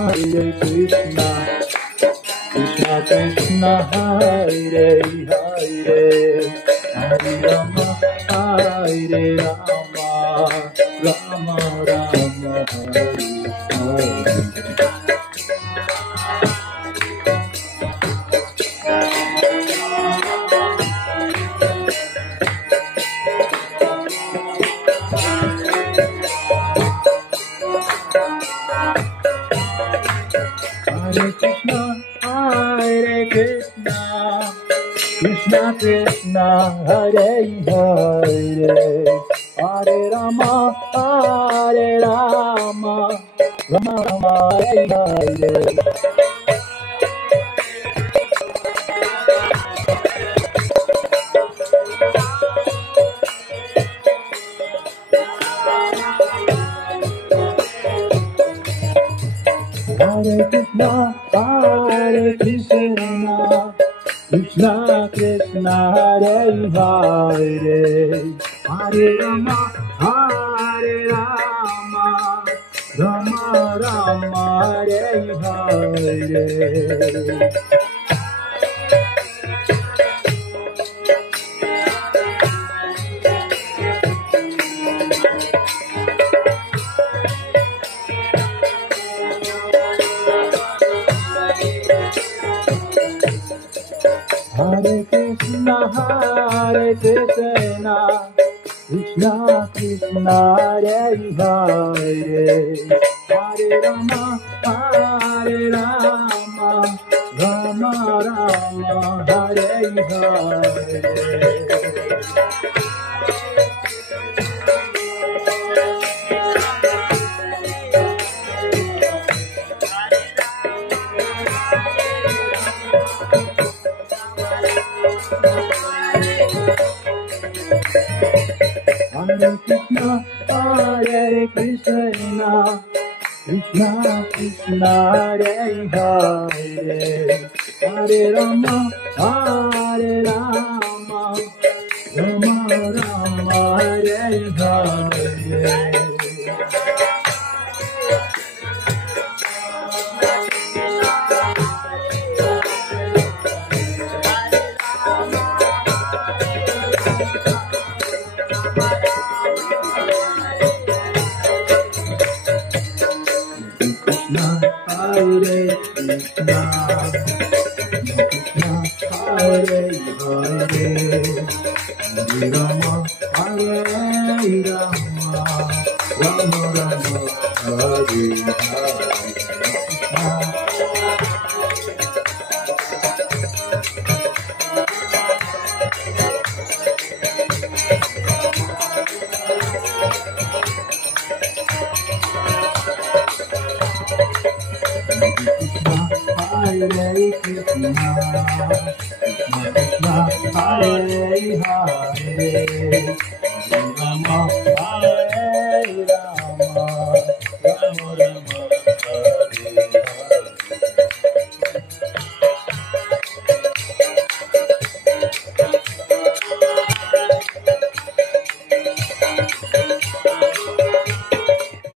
Hare Krishna, Krishna Krishna, Hare Hare, Hare Rama, Hare Rama, Rama Rama, Hare Hare. Hare Krishna, Krishna Krishna, Hare Hare, Hare Rama, Hare Rama, Rama Rama, Hare Hare. Hare Krishna, Krishna Krishna, Hare Hare, Hare Rama, Hare Rama, Rama Rama, Hare Hare. Hare Krishna, Krishna Krishna, Hare Hare, Hare Rama, Hare Rama, Rama Rama, Hare Hare. Hare Krishna, Krishna Krishna, Hare Hare, Hare Rama, Hare Rama, Rama Rama, Hare Hare. Hare Krishna, Krishna Hare Hare, Hare Rama, Hare Rama, Rama Rama, Hare Hare. Hare Krishna, Krishna Hare Hare,